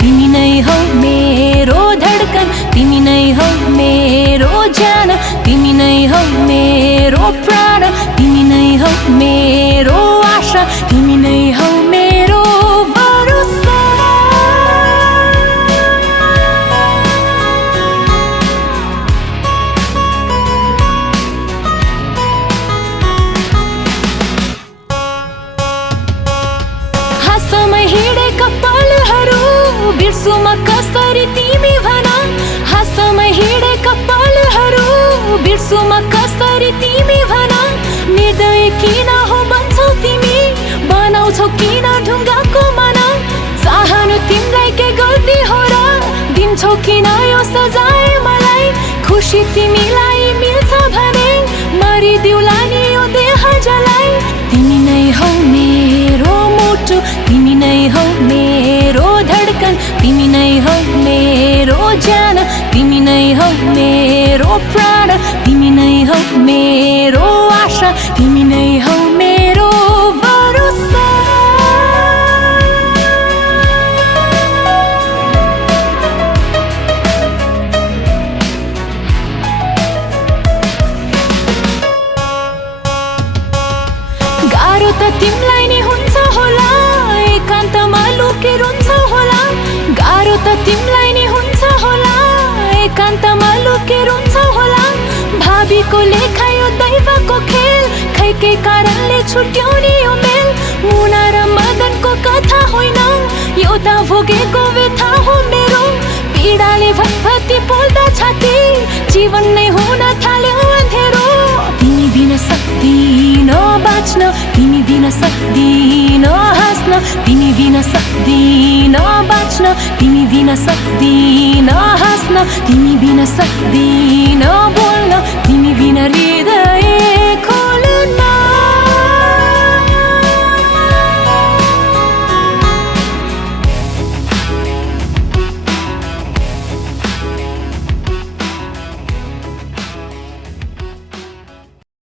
तिमी नै हौ मेरो धडकन, तिमी नै हौ मेरो ज्यान, तिमी नै हौ मेरो प्राण, तिमी नै हौ मेरो आशा, तिमी नै हौ मेरो भरोसा। हाँसमै हिँडेका पलहरू बिर्सु म कसरी तिमी भन, हाँसमै हिँडेका पलहरू बिर्सु म कसरी तिमी भन। निर्दय किन हो भन्छौ तिमी, बनाउँछौ किन ढुङ्गाको मन, चाहनु तिमीलाई के गल्ती हो र, दिन्छौ किन यो सजाय मलाई। खुसी तिमीलाई मिल्छ भने मरिदिउला नि यो देह जलाई। तिमी नै हौ मेरो मुटु, तिमी नै हौ मेरो धडकन, तिमी नै हौ मेरो ज्यान, तिमी नै हौ मेरो प्राण, तिमी नै हौ मेरो आशा, तिमी नै हौ मेरो भरोसा। गाह्रो त तिमीलाई नि हुन्छ होला, एकान्तमा लुकेर रुन्छ होला। गाह्रो त तिमीलाई नि हुन्छ होला, एकान्तमा लुकेर रुन्छ होला। भावीको लेखा यो दैवको खेल, खै के कारणले छुट्यो नि यो मेल। मुना र मदनको कथा होइन, यो त भोगेको व्यथा हो मेरो। पीडाले भत्भती पोल्दा छाती, जीवन नै हुन थाल्यो अँधेरो। तिमी बिना सक्दिन बाँच्न, तिमी बिना सक्दिन हाँस्न, तिमी बिना सक्दिन बाँच्न, तिमी बिना सक्दिन हाँस्न, तिमी बिना सक्दिन बोल्न, तिमी बिना हृदय